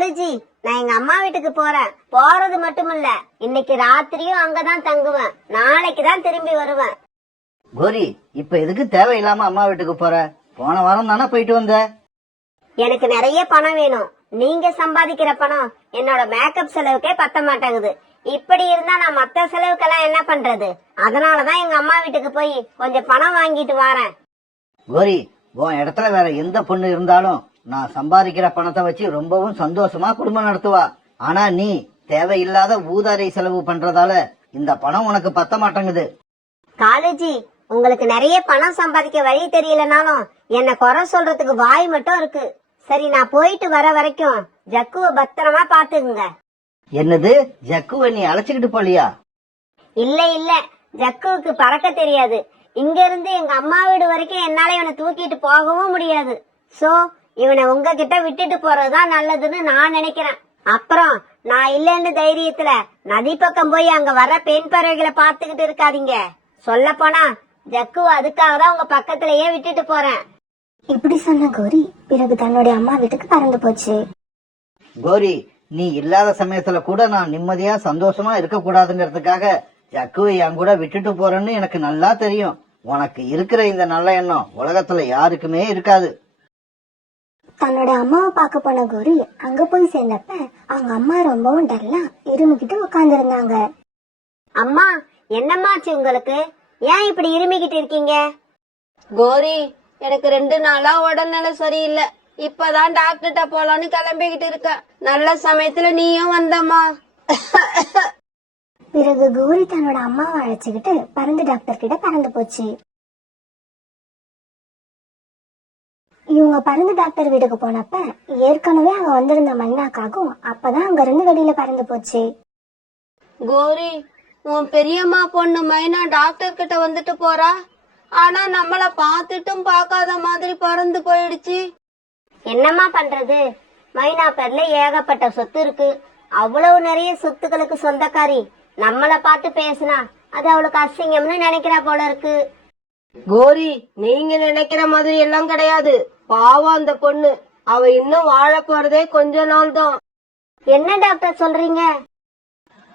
காலேஜி, நான் எங்க அம்மா வீட்டுக்கு போறேன். போறது மட்டும் இல்ல, இன்னைக்கு ராத்திரியும் அங்கதான் தங்குவேன். நாளைக்கு தான் திரும்பி வருவேன். கோரி, இப்ப எதுக்கு தேவையில்லாம அம்மா வீட்டுக்கு போற? போன வாரம் தானே போயிட்டு வந்த. எனக்கு நிறைய பணம் வேணும். நீங்க சம்பாதிக்கிற பணம் என்னோட மேக்கப் செலவுக்கே பத்த மாட்டேங்குது. இப்படி இருந்தா நான் மத்த செலவுக்கெல்லாம் என்ன பண்றது? அதனாலதான் எங்க அம்மா வீட்டுக்கு போய் கொஞ்சம் பணம் வாங்கிட்டு வரேன். கோரி, உன் இடத்துல வேற எந்த பொண்ணு இருந்தாலும் நான் சம்பாதிக்கிற பணத்தை வச்சு ரொம்பவும் சந்தோஷமா குடும்பம் நடத்துவா. ஆனா நீ தேவையில்லாத ஊதாரி செலவு பண்றதால இந்த பணம் உனக்கு பத்த மாட்டேங்குது. காலேஜி, உங்களுக்கு நிறைய பணம் சம்பாதிக்க வழி தெரியலனாலும் என்ன குறை சொல்றதுக்கு வாய் மட்டும் இருக்கு. சரி, நான் போயிட்டு வர வரைக்கும் ஜக்குவ பத்திரமா பாத்துக்குங்க. என்னது, ஜக்குவ நீ அழைச்சுக்கிட்டு போலியா? இல்ல, ஜக்குவுக்கு பறக்க தெரியாது. இங்க இருந்து எங்க அம்மா வீடு வரைக்கும் என்னால இவனை தூக்கிட்டு போகவும் முடியாது. சோ இவனை உங்ககிட்ட விட்டுட்டு போறதுதான் நல்லதுன்னு நான் நினைக்கிறேன். அப்புறம் நான் இல்லன்னு தைரியத்துல நதி பக்கம் போய் அங்க வர பெண் பறவைகளை பாத்துக்கிட்டு இருக்காதீங்க. சொல்ல போனா ஜக்கு அதுக்காக தான் உங்க பக்கத்திலேயே விட்டுட்டு போறேன். இப்படி சொன்ன கோரி பிறகு தன்னுடைய அம்மா வீட்டுக்கு பறந்து போச்சு. கோரி, நீ இல்லாத சமயத்துல கூட நான் நிம்மதியா சந்தோஷமா இருக்க கூடாதுங்கிறதுக்காக ஜக்குவை என் கூட விட்டுட்டு போறேன்னு எனக்கு நல்லா தெரியும். உனக்கு இருக்கிற இந்த நல்ல எண்ணம் உலகத்துல யாருக்குமே இருக்காது. தன்னோட அம்மாவை பார்க்க போன கோரி அங்க போய் சேர்ந்தப்ப அவங்க அம்மா ரொம்பவும் டல்லா இருமிக்கிட்டு உட்கார்ந்து இருந்தாங்க. அம்மா, என்னம்மாச்சு உங்களுக்கு? ஏன் இப்படி இருமிக்கிட்டு இருக்கீங்க? கோரி, எனக்கு 2 நாளா உடல்நிலை சரியில்லை. இப்பதான் டாக்டர்கிட்ட போலான்னு கிளம்பிக்கிட்டு இருக்க. நல்ல சமயத்துல நீயும் வந்தம்மா. பிறகு கோரி தன்னோட அம்மாவை அழைச்சுக்கிட்டு பறந்து டாக்டர் கிட்ட பறந்து போச்சு. இவங்க பறந்து டாக்டர் வீட்டுக்கு போனப்ப ஏற்கனவே அங்க வந்திருந்த மைனாக்காகும் அப்பதான் அங்க இருந்து வெளியில பறந்து போச்சு. கோரி, உன் பெரியம்மா பொண்ணு மைனா டாக்டர் கிட்ட வந்துட்டு போறா. ஆனா நம்மள பாத்துட்டும் பாக்காத மாதிரி பறந்து போயிடுச்சு. என்னம்மா பண்றது? மைனா பேர்ல ஏகப்பட்ட சொத்து இருக்கு. அவ்வளவு நிறைய சொத்துக்களுக்கு சொந்தக்காரி. நம்மள பார்த்து பேசினா அது அவளுக்கு அசிங்கம்னு நினைக்கிறா போல இருக்கு. கோரி, நீங்க நினைக்கிற மாதிரி எல்லாம் கிடையாது. பாவம் அந்த பொண்ணு. அவ இன்னும் வாழ போறதே கொஞ்ச நாள் தான். என்ன டாக்டர் சொல்றீங்க?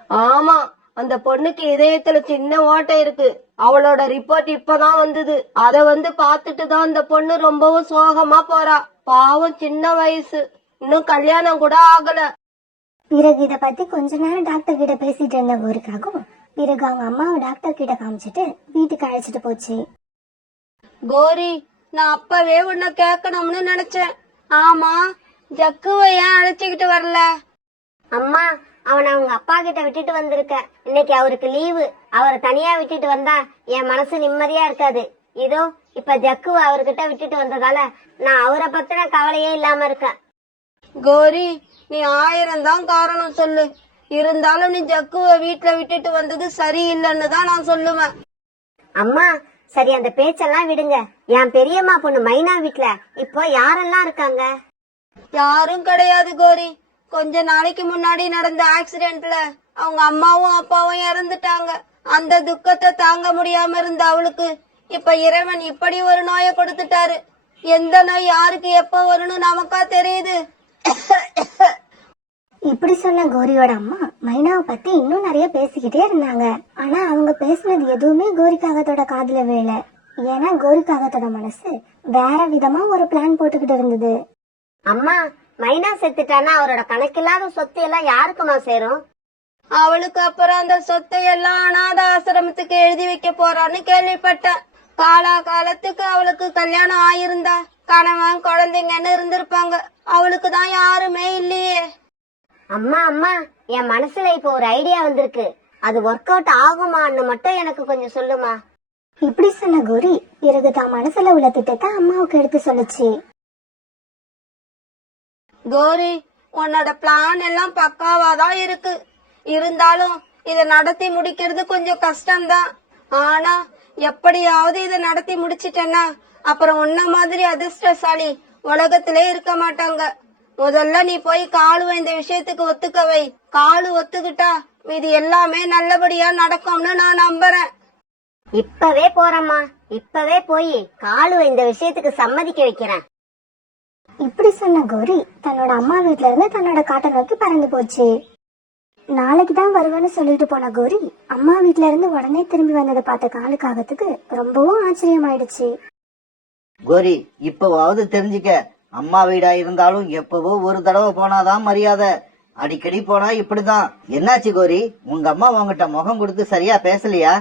ஆமா, அந்த பொண்ணுக்கு இதயத்துல சின்ன ஓட்டை இருக்கு. அவளோட ரிப்போர்ட் இப்பதான் வந்தது. அத வந்து பாத்துட்டு தான் அந்த பொண்ணு ரொம்பவும் சோகமா போறா. பாவம், சின்ன வயசு, இன்னும் கல்யாணம் கூட ஆகல. பிறகு இத பத்தி கொஞ்ச நேரம் டாக்டர் கிட்ட பேசிட்டு இருந்த ஊருக்காகும். பிறகு அவங்க அம்மாவை டாக்டர் கிட்ட காமிச்சிட்டு வீட்டுக்கு அழைச்சிட்டு போச்சு. கோரி, நான் அப்பவே உன்னை கேட்கணும்னு நினைச்சேன். ஆமா, ஜக்குவை ஏன் அழைச்சுக்கிட்டு வரல? அம்மா, அவனை அவங்க அப்பா கிட்ட விட்டுட்டு வந்திருக்க. இன்னைக்கு அவருக்கு லீவு. அவரை தனியா விட்டுட்டு வந்தா என் மனசு நிம்மதியா இருக்காது. இதோ இப்ப ஜக்குவை அவர்கிட்ட விட்டுட்டு வந்ததால நான் அவரை பத்தின கவலையே இல்லாம இருக்கேன். கோரி, நீ 1000 தான் காரணம் சொல்லு. இருந்தாலும் நீ ஜக்குவை வீட்டுல விட்டுட்டு வந்தது சரியில்லைன்னு தான் நான் சொல்லுவேன். அம்மா, சரி, அந்த பேச்செல்லாம் விடுங்க. என் பெரியம்மா பொண்ணு மைனா வீட்டுல இப்போ யாரெல்லாம் இருக்காங்க? யாரும் கிடையாது கோரி. கொஞ்ச நாளைக்கு முன்னாடி நடந்த ஆக்சிடென்ட்ல அவங்க அம்மாவும் அப்பாவும் இறந்துட்டாங்க. அந்த துக்கத்தை தாங்க முடியாம இருந்த அவளுக்கு இப்ப இறைவன் இப்படி ஒரு நோயை கொடுத்துட்டாரு. எந்த நோய் யாருக்கு எப்ப வரும்னு நமக்கா தெரியுது. இப்படி சொன்ன கோரியோட அம்மா மைனாவை பத்தி இன்னும் நிறைய பேசிக்கிட்டே இருந்தாங்க. ஆனா அவங்க பேசினது எதுவுமே கோரிக்காகத்தோட காதுல விழல. ஏன்னா கோரிக்காகத்தோட மனசு வேற விதமா ஒரு பிளான் போட்டுக்கிட்டு இருந்தது. அம்மா, மைனா செத்துட்டானா அவரோட கணக்கில்லாத சொத்து எல்லாம் யாருக்குமா சேரும்? அவளுக்கு அப்புறம் அந்த சொத்தை எல்லாம் அனாத ஆசிரமத்துக்கு எழுதி வைக்க போறான்னு கேள்விப்பட்டேன். காலா காலத்துக்கு அவளுக்கு கல்யாணம் ஆயிருந்தா கணவன் குழந்தைங்கன்னு இருந்திருப்பாங்க. அவளுக்கு தான் யாருமே இல்லையே. அம்மா, என் மனசுல இப்போ ஒரு ஐடியா வந்திருக்கு. அது ஒர்க் அவுட் ஆகுமான்னு மட்டும் எனக்கு கொஞ்சம் சொல்லுமா. இப்படி சொன்ன கோரி பிறகு தான் மனசுல உள்ள திட்டத்தை அம்மாவுக்கு எடுத்து சொல்லுச்சு. கோரி, உன்னோட பிளான் எல்லாம் பக்காவாதான் இருக்கு. இருந்தாலும் இத நடத்தி முடிக்கிறது கொஞ்சம் கஷ்டம்தான். ஆனா எப்படியாவது இத நடத்தி முடிச்சிட்டேன்னா அப்புறம் உன்ன மாதிரி அதிர்ஷ்டசாலி உலகத்திலே இருக்க மாட்டாங்க. முதல்ல நீ போய் காலு இந்த விஷயத்துக்கு ஒத்துக்கவை. காலு ஒத்துக்கிட்டா இது எல்லாமே நல்லபடியா நடக்கும்னு நான் நம்புறேன். இப்பவே போறேம்மா. இப்பவே போய் காலு இந்த விஷயத்துக்கு சம்மதிக்க வைக்கிறேன். இப்படி சொன்ன கௌரி தன்னோட அம்மா வீட்ல இருந்து தன்னோட காட்டை நோக்கி பறந்து போச்சு. நாளைக்கு தான் வருவேன்னு சொல்லிட்டு போன கௌரி அம்மா வீட்ல இருந்து உடனே திரும்பி வந்ததை பார்த்த காலுக்காகத்துக்கு ரொம்பவும் ஆச்சரியமாயிடுச்சு. கோரி, இப்பவாவது தெரிஞ்சுக்க, அம்மா வீடா இருந்தாலும் எப்பவோ ஒரு தடவை போனாதான் மரியாதை. அடிக்கடி போனா இப்படிதான். என்னாச்சு கோரி, உங்க அம்மா உங்ககிட்ட முகம் கொடுத்து சரியா பேசலையா?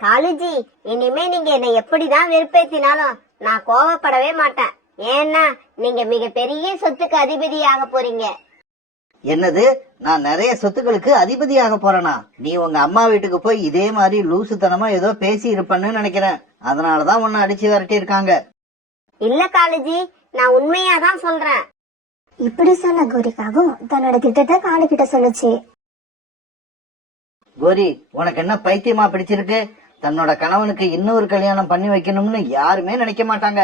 காலுஜி, இனிமே நீங்க என்னை எப்படிதான் வெறுப்பேத்தினாலும் நான் கோவப்படவே மாட்டேன். ஏன்னா நீங்க மிகப்பெரிய சொத்துக்கு அதிபதியாக போறீங்க. என்னது, நான் நிறைய சொத்துக்களுக்கு அதிபதியாக போறேனா? நீ உங்க அம்மா வீட்டுக்கு போய் இதே மாதிரி லூசுத்தனமா ஏதோ பேசி இருப்பன்னு நினைக்கிறேன். அதனாலதான் உன்னை அடிச்சு விரட்டி இருக்காங்க. இல்ல காலுஜி, நான் உண்மையாதான் சொல்றேன். இப்படி சொன்ன கௌரிக்காகவும் தன்னோட திட்டத்தை காலுக்கிட்ட சொல்லுச்சு. கோரி, உனக்கு என்ன பைத்தியமா பிடிச்சிருக்கு? தன்னோட கணவனுக்கு இன்னொரு கல்யாணம் பண்ணி வைக்கணும்னு யாருமே நினைக்க மாட்டாங்க.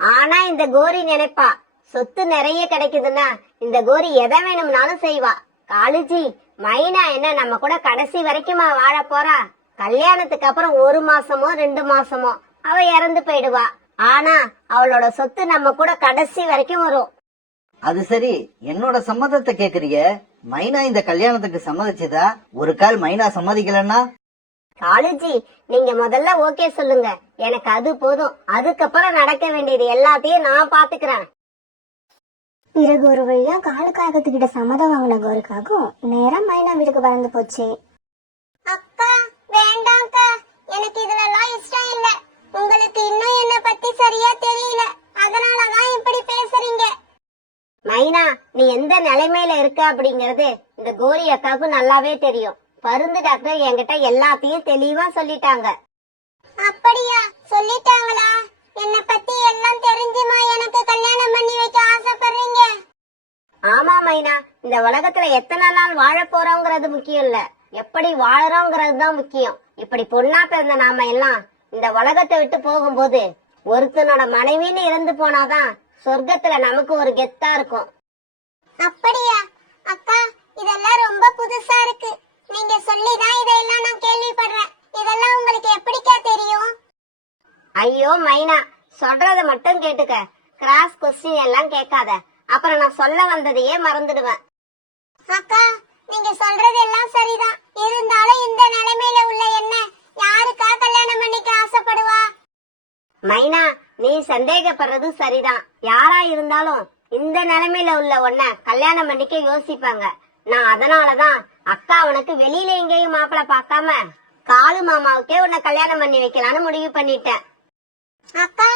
ஆனா இந்த கோரி நினைப்பா, சொத்து நிறைய கிடைக்குதுன்னா இந்த கோரி எதை வேணும்னாலும் செய்வா. காலுஜி, மைனா என்ன நம்ம கூட கடைசி வரைக்குமா வாழ போறா? கல்யாணத்துக்கு அப்புறம் 1 மாசமோ 2 மாசமோ அவ இறந்து போயிடுவா. ஆனா அவளோட சொத்து நம்ம கூட கடைசி வரைக்கும் வரும். அது சரி, என்னோட சம்மதத்தை கேக்குறிய? மைனா இந்த கல்யாணத்துக்கு சம்மதிச்சதா? ஒரு கால் மைனா சம்மதிக்கலன்னா? காலுஜி, நீங்க முதல்ல ஓகே சொல்லுங்க. எனக்கு அது போதும். அதுக்கப்புறம் நடக்க வேண்டியது எல்லாத்தையும் நான் பாத்துக்கிறேன். பிறகு ஒரு வழியா காலுக்காகத்துக்கிட்ட சம்மதம் வாங்கின கௌரிக்காகவும் நேரம் மைனா வீட்டுக்கு பறந்து போச்சு. அக்கா வேண்டாம்க்கா, எனக்கு இதுலலாம் இஷ்டம் இல்ல. உங்களுக்கு இன்னும் என்ன பத்தி சரியா தெரியல, அதனாலதான் இப்படி பேசுறீங்க. மைனா, நீ எந்த நிலைமையில இருக்க அப்படிங்கறது இந்த கோரி அக்காவுக்கு நல்லாவே தெரியும். பருந்து டாக்டர் என்கிட்ட எல்லாத்தையும் தெளிவா சொல்லிட்டாங்க. அப்படியா? சொல்லிட்டாங்களா? என்ன பத்தி எல்லாம் தெரிஞ்சுமா எனக்கு கல்யாணம் பண்ணி வைக்க ஆசைப்படுறீங்க? ஆமா மைனா, இந்த உலகத்துல எத்தனை நாள் வாழ போறோங்கிறது முக்கியம் இல்ல, எப்படி வாழறோங்கிறது தான் முக்கியம். இப்படி பொண்ணா பிறந்த நாம எல்லாம் இந்த உலகத்தை விட்டு போகும்போது ஒருத்தனோட மனைவின்னு இறந்து போனாதான் சொர்க்கத்துல நமக்கு ஒரு கெத்தா இருக்கும். அப்படியா? அக்கா, இதெல்லாம் ரொம்ப புதுசா இருக்கு. நீங்க சொல்லிதான் இதெல்லாம் நான் கேள்விப்படுறேன். இதெல்லாம் உங்களுக்கு எப்படிக்கா தெரியும்? ஐயோ மைனா, சொல்றத மட்டும் கேட்டுக்க. கிராஸ் கொஸ்டின் எல்லாம் கேட்காத, அப்புறம் நான் சொல்ல வந்ததையே மறந்துடுவேன். அக்கா, நீங்க சொல்றது எல்லாம் சரிதான். இருந்தாலும் இந்த நிலைமையில உள்ள என்ன யாருக்கா கல்யாணம் பண்ணிக்க ஆசைப்படுவா? மைனா, நீ சந்தேகப்படுறது சரிதான். யாரா இருந்தாலும் இந்த நிலைமையில உள்ள ஒன்ன கல்யாணம் பண்ணிக்க யோசிப்பாங்க. நான் அதனாலதான் அக்கா உனக்கு வெளியில எங்கேயும் மாப்பிள்ள பார்க்காம காலு மாமாவுக்கே உன்னை கல்யாணம் பண்ணி வைக்கலான்னு முடிவு பண்ணிட்டேன். அக்கா,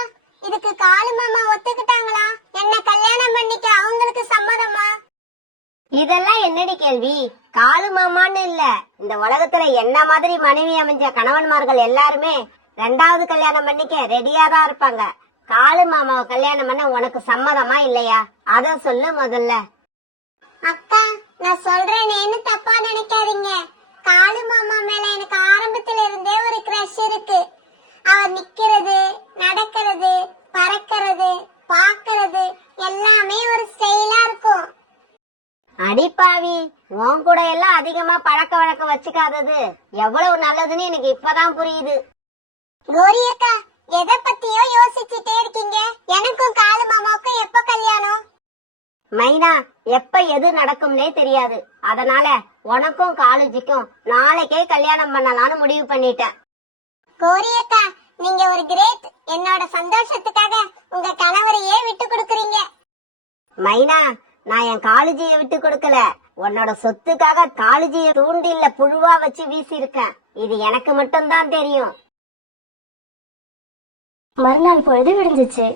இதுக்கு காளு மாமா ஒத்துக்கிட்டாங்களா? என்ன கல்யாணம் பண்ணிக்க அவங்களுக்கு சம்மதமா? இதெல்லாம் என்னடி கேள்வி? காலு மாமான்னு இல்ல, இந்த உலகத்துல என்ன மாதிரி மனைவி அமைஞ்ச கணவன்மார்கள் எல்லாருமே 2வது கல்யாணம் பண்ணிக்க ரெடியா தான் இருப்பாங்க. காலு மாமாவை கல்யாணம் பண்ண உனக்கு சம்மதமா இல்லையா? அத சொல்லு முதல்ல. அக்கா, நான் சொல்றேனேன்னு தப்பா நினைக்காதீங்க. காளு மாமா மேல எனக்கு ஆரம்பத்துல இருந்தே ஒரு கிரஷ் இருக்கு. அவர் நிக்கிறது, நடக்கிறது, பறக்கிறது, பாக்குறது எல்லாமே ஒரு ஸ்டைலா இருக்கும். அடிப்பாவி, உன் கூட எல்லாம் அதிகமா பழக்க வழக்கம் வச்சுக்காதது எவ்வளவு நல்லதுன்னு எனக்கு இப்பதான் புரியுது. கோரி அக்கா, எதை பத்தியோ யோசிச்சுட்டே இருக்கீங்க. எனக்கும் காளு மாமாவுக்கும் எப்ப கல்யாணம்? மைனா, எப்ப எது நடக்கும்னே தெரியாது. அதனால உனக்கும் காலேஜுக்கும் நாளைக்கே கல்யாணம் பண்ணலாம்னு முடிவு பண்ணிட்டேன். கோரி அக்கா, நீங்க ஒரு கிரேட். என்னோட சந்தோஷத்துக்காக உங்க கணவரையே விட்டு கொடுக்கறீங்க. மைனா, நான் என் காலேஜிய விட்டு கொடுக்கல, உன்னோட சொத்துக்காக காலேஜிய தூண்டில்ல புழுவா வச்சு வீசி இருக்கேன். இது எனக்கு மட்டும்தான் தெரியும். மறுநாள் பொழுது விடிஞ்சிச்சு.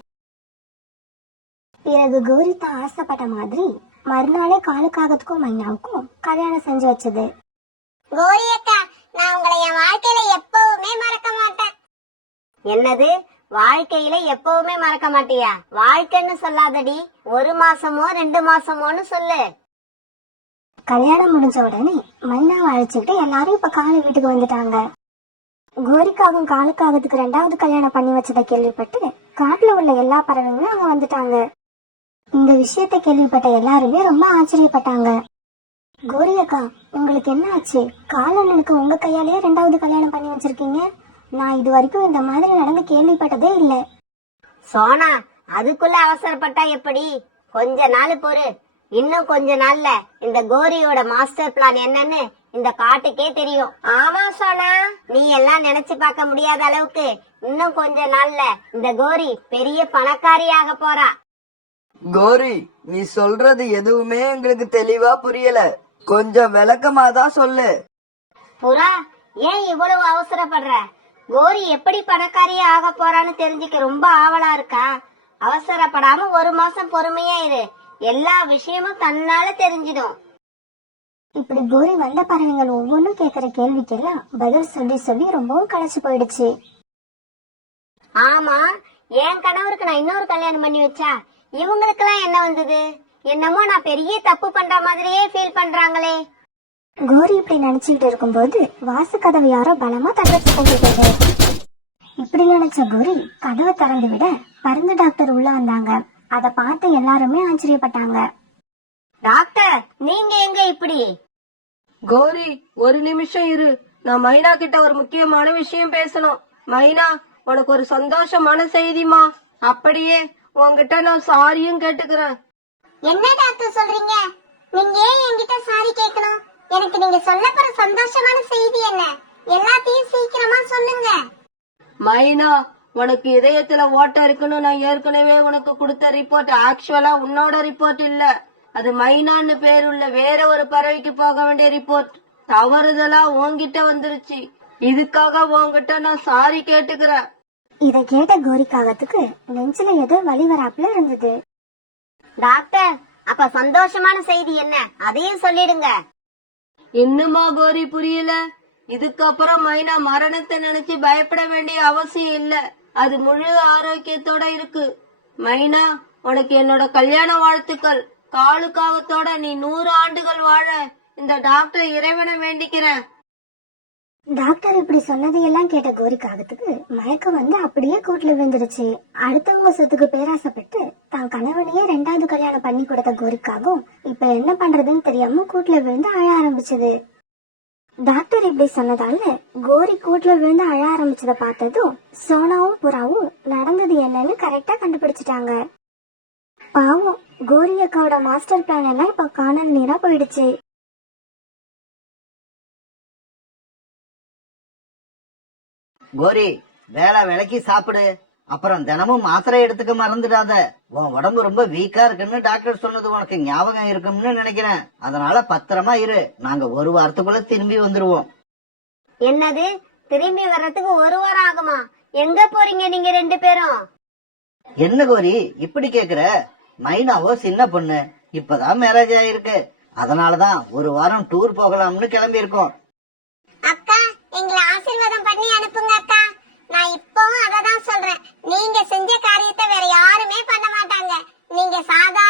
பிறகு கௌரி தான் ஆசைப்பட்ட மாதிரி மறுநாளே காலுக்காகத்துக்கும் மைனாவுக்கும் கல்யாணம் செஞ்சு வச்சது. கோரி அக்கா, நான் உங்களை என் வாழ்க்கையில எப்பவுமே மறக்க மாட்டேன். என்னது, வாழ்க்கையில எப்பவுமே மறக்க மாட்டியா? வாழ்க்கைன்னு சொல்லாதடி, 1 மாசமோ 2 மாசமோன்னு சொல்லு. கல்யாணம் முடிஞ்ச உடனே மைனாவை அழைச்சுக்கிட்டு எல்லாரும் இப்ப காலு வீட்டுக்கு வந்துட்டாங்க. கோரிக்காகவும் காலுக்காகத்துக்கு 2வது கல்யாணம் பண்ணி வச்சதை கேள்விப்பட்டு காட்டுல உள்ள எல்லா பறவைகளும் அங்க வந்துட்டாங்க. இந்த விஷயத்தை கேள்விப்பட்ட எல்லாருமே ரொம்ப ஆச்சரியப்பட்டாங்க. கோரி அக்கா, உங்களுக்கு என்ன ஆச்சு? காலண்ணனுக்கு உங்க கையாலேயே 2வது கல்யாணம் பண்ணி வச்சிருக்கீங்க. நான் இது வரைக்கும் இந்த மாதிரி நடந்து கேள்விப்பட்டதே இல்ல. சோனா, அதுக்குள்ள அவசரப்பட்டா எப்படி? கொஞ்ச நாள் பொறு. இன்னும் கொஞ்ச நாள்ல இந்த கோரியோட மாஸ்டர் பிளான் என்னன்னு இந்த காட்டுக்கே தெரியும். ஆமா சோனா, நீ எல்லாம் நினைச்சு பார்க்க முடியாத அளவுக்கு இன்னும் கொஞ்ச நாள்ல இந்த கோரி பெரிய பணக்காரியாக போறா. கோரி, நீ சொல்றது எதுவுமே எங்களுக்கு தெளிவா புரியல. கொஞ்சம் விளக்கமா தான் சொல்லு. புறா, ஏன் இவ்வளவு அவசரப்படுற? கோரி எப்படி பணக்காரியா ஆக போறான்னு தெரிஞ்சுக்க ரொம்ப ஆவலா இருக்கா? அவசரப்படாம 1 மாசம் பொறுமையா இரு. எல்லா விஷயமும் தன்னால தெரிஞ்சிடும். இப்படி கோரி வந்த பறவைகள் ஒவ்வொன்றும் கேட்கிற கேள்விக்கெல்லாம் பதில் சொல்லி சொல்லி ரொம்பவும் களைச்சு போயிடுச்சு. ஆமா, என் கணவருக்கு நான் இன்னொரு கல்யாணம் பண்ணி வச்சா இவங்களுக்கெல்லாம் என்ன வந்தது? என்னமோ நான் பெரிய தப்பு பண்ற மாதிரியே ஃபீல் பண்றாங்களே. கோரி இப்படி நினைச்சுக்கிட்டு இருக்கும்போது வாசு கதவு யாரோ பலமா தடுத்து போட்டுட்டது. இப்படி நினைச்ச கோரி கதவை திறந்து விட பருந்து டாக்டர் உள்ள வந்தாங்க. அத பார்த்து எல்லாருமே ஆச்சரியப்பட்டாங்க. டாக்டர், நீங்க எங்க இப்படி? கோரி, ஒரு நிமிஷம் இரு. நான் மைனா கிட்ட ஒரு முக்கியமான விஷயம் பேசணும். மைனா, உனக்கு ஒரு சந்தோஷமான செய்திமா. அப்படியே உன்கிட்ட நான் சாரியும் கேட்டுக்கிறேன். என்ன டாக்டர் சொல்றீங்க? நீங்க ஏன் என்கிட்ட சாரி கேட்கணும்? எனக்கு நீங்க சொல்ல போற சந்தோஷமான செய்தி என்ன? எல்லாத்தையும் சீக்கிரமா சொல்லுங்க. மைனா, உனக்கு இதயத்துல ஓட்ட இருக்குன்னு நான் ஏற்கனவே உனக்கு கொடுத்த ரிப்போர்ட் ஆக்சுவலா உன்னோட ரிப்போர்ட் இல்ல. அது மைனான்னு பேருள்ள வேற ஒரு பறவைக்கு போக வேண்டிய ரிப்போர்ட். தவறுதலா உன்கிட்ட வந்துருச்சு. இதுக்காக உன்கிட்ட நான் சாரி கேட்டுக்கிறேன். இத கேட்ட கோரிக்காகத்துக்கு நெஞ்சில ஏதோ வலி வராப்புல இருந்தது. டாக்டர், அப்ப சந்தோஷமான செய்தி என்ன? அதையும் சொல்லிடுங்க. இன்னுமா கோரி புரியல? இதுக்கப்புறம் மைனா மரணத்தை நினைச்சு பயப்பட வேண்டிய அவசியம் இல்ல. அது முழு ஆரோக்கியத்தோட இருக்கு. மைனா, உனக்கு என்னோட கல்யாண வாழ்த்துக்கள். காலுக்காகத்தோட நீ 100 ஆண்டுகள் வாழ இந்த டாக்டர் இறைவனை வேண்டிக்கிறேன். டாக்டர் இப்படி சொன்னதையெல்லாம் கேட்ட கோரிக்காகத்துக்கு மயக்கம் வந்து அப்படியே கூட்டுல விழுந்துருச்சு. அடுத்தவங்க சொத்துக்கு பேராசைப்பட்டு தான் கணவனையே 2வது கல்யாணம் பண்ணி கொடுத்த கோரிக்காகவும் இப்ப என்ன பண்றதுன்னு தெரியாம கூட்டுல விழுந்து அழ ஆரம்பிச்சது. டாக்டர் இப்படி சொன்னதால கோரி கூட்டுல விழுந்து அழ ஆரம்பிச்சத பார்த்ததும் சோனாவும் புறாவும் நடந்தது என்னன்னு கரெக்டா கண்டுபிடிச்சிட்டாங்க. பாவம், கோரி அக்காவோட மாஸ்டர் பிளான் எல்லாம் இப்ப காணல் நீரா போயிடுச்சு. கோரி, வேலை வேலைக்கு சாப்பிடு. அப்புறம் தினமும் மாத்திரை எடுத்துக்க மறந்துடாத. உன் உடம்பு ரொம்ப வீக்கா இருக்குன்னு டாக்டர் சொன்னது உனக்கு ஞாபகம் இருக்கும்னு நினைக்கிறேன். அதனால பத்திரமா இரு. நாங்க 1 வாரத்துக்குள்ள திரும்பி வந்துருவோம். என்னது, திரும்பி வர்றதுக்கு 1 வாரம் ஆகுமா? எங்க போறீங்க நீங்க 2 பேரும்? என்ன கோரி இப்படி கேக்குற? மைனாவோ சின்ன பொண்ணு, இப்பதான் மேரேஜ் ஆயிருக்கு. அதனாலதான் 1 வாரம் டூர் போகலாம்னு கிளம்பி இருக்கோம். அக்கா, எங்களை ஆசீர்வாதம் பண்ணி அனுப்புங்க அக்கா. நான் இப்பவும் அததான் சொல்றேன். நீங்க செஞ்ச காரியத்தை வேற யாருமே பண்ண மாட்டாங்க. நீங்க சாதா